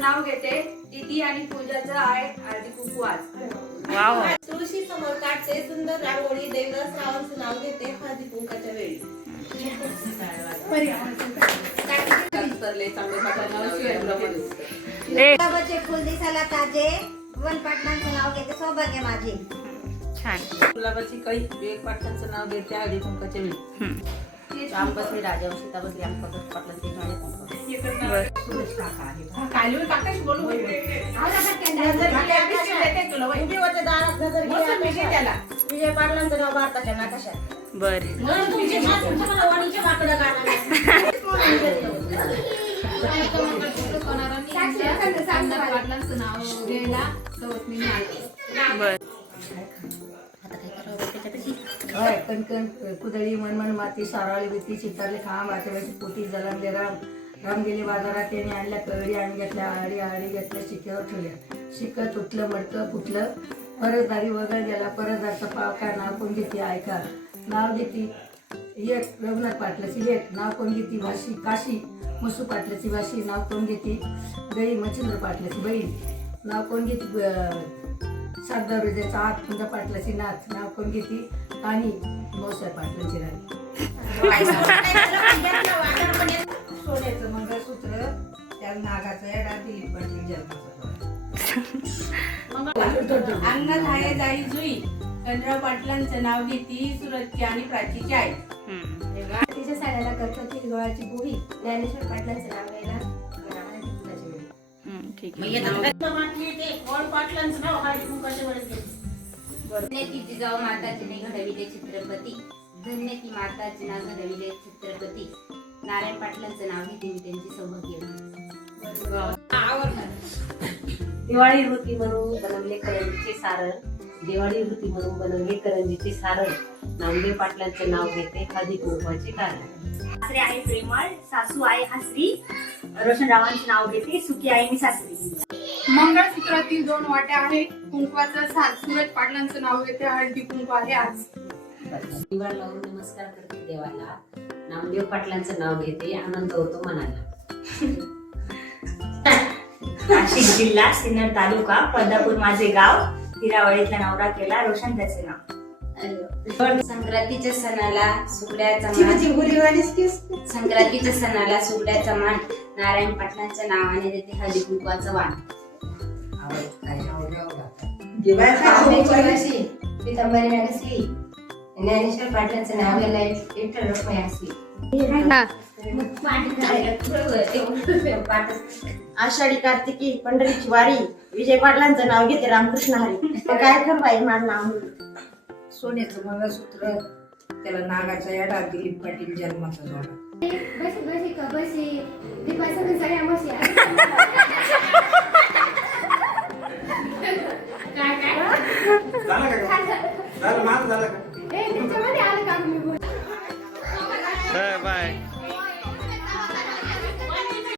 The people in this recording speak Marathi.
पाटलांचं नाव घेते दीदी आणि पूजाचं आहे हळदी कुंकू आज। वाव। तुळशी समोर काढते सुंदर रांगोळी, देवदास रावांचं नाव घेते हळदी कुंकाच्या वेळी। गुलाबाचे फुल दिसायला ताजे, वन पाटलांचं नाव घेते सौभाग्य माझे। छान। गुलाबाची कळी विवेक पाटलांचं नाव घेते हळदी कुंकाच्या वेळी। राम बसले राजा सीता बसली आम पाटलांचे हळदी कुंकू। विजय पाटलांचं नाव भारताच्या नाकाशात। बर। पाटलांचं नाव घ्यायला सवतनी आले। कणकण कुदळी मनमन माती साराळी भीती चितारले खांब आठवड्याची पोटी जलमले राम गेले बाजारात त्याने आणल्या कळडी आणि घेतल्या आळी घेतल्या शिक्यावर ठेवल्या। शिक तुटलं मडकं फुटलं परतदारी वगैरे गेला परतदारचा पाव काय नाव कोण घेते ऐका नाव घेती एक रघुनाथ पाटलाची लेख नाव कोण घेती भाशी काशी मसू पाटलाची भाशी नाव कोण घेती गई मच्छिंद्र पाटलाची बहीण नाव कोण घेती सात दरवाजाचा आत पुंजा पाटलाची नाथ नाव कोण घेती आणि मौसाहेब पाटलाची राणी। सोन्याचं मंगळसूत्र त्या नागाचं येडा दिलीप पाटील जन्माचं अंगणात आहे जाई जुई गणराव पाटलांचं नाव घेती सुरतची आणि प्राचीची आई। तिच्या साड्याला करतात गव्हाची पोळी, ज्ञानेश्वर पाटलांचं नाव घ्यायला ठीक धन्य ती जिजाऊ माता जिने घडविले छत्रपती, धन्य ती माता जिना घडविले छत्रपती, नारायण पाटलांचं नाव घेते मी त्यांची सौभाग्य। दिवाळी होती म्हणून बनवले करंजीचे सारण, दिवाळी होती म्हणून बनवले करंजीचे सारण, नामदेव पाटलांचे नाव घेते हळदी कुंकवाचे कारण। सासरे आहे प्रेमळ, सासू आहे हसरी, रोशनरावांचे नाव घेते सुखी आहे मी सासरी। मंगळसूत्रातील 2 वाट्या आहे कुंकवाचं साज, सूरज पाटलांचं नाव घेते हळदी कुंकू आहे आज। दिवा लावून नमस्कार करते देवाला, नामदेव पाटलांचं नाव घेते आनंद होतो मनाला। नाशिक जिल्हा सिन्नर तालुका पद्मापूर माझे गाव, हिरावळीतला नवरा केला रोशन त्याचे नाव। संक्रांतीच्या सणाला सुगड्याचा मान, संक्रांतीच्या सणाला सुगड्याचा मान, नारायण पाटलांच्या नावाने देते हळदी कुंकवाचं वाण। पितांबरी नगसली, ज्ञानेश्वर पाटलांचं नाव घ्यायला एकटं रखमाई असली। आषाढी कार्तिकी पंढरीची वारी, विजय पाटलांचं नाव घेते रामकृष्ण हरी। काय कर बाई माझं नाव सोन्याचं मंगळसूत्र त्याला नागाचा येडा दिलीप पाटील जन्माचा जोडा। बसी बसी का बसी दीपासह सगळ्या मशी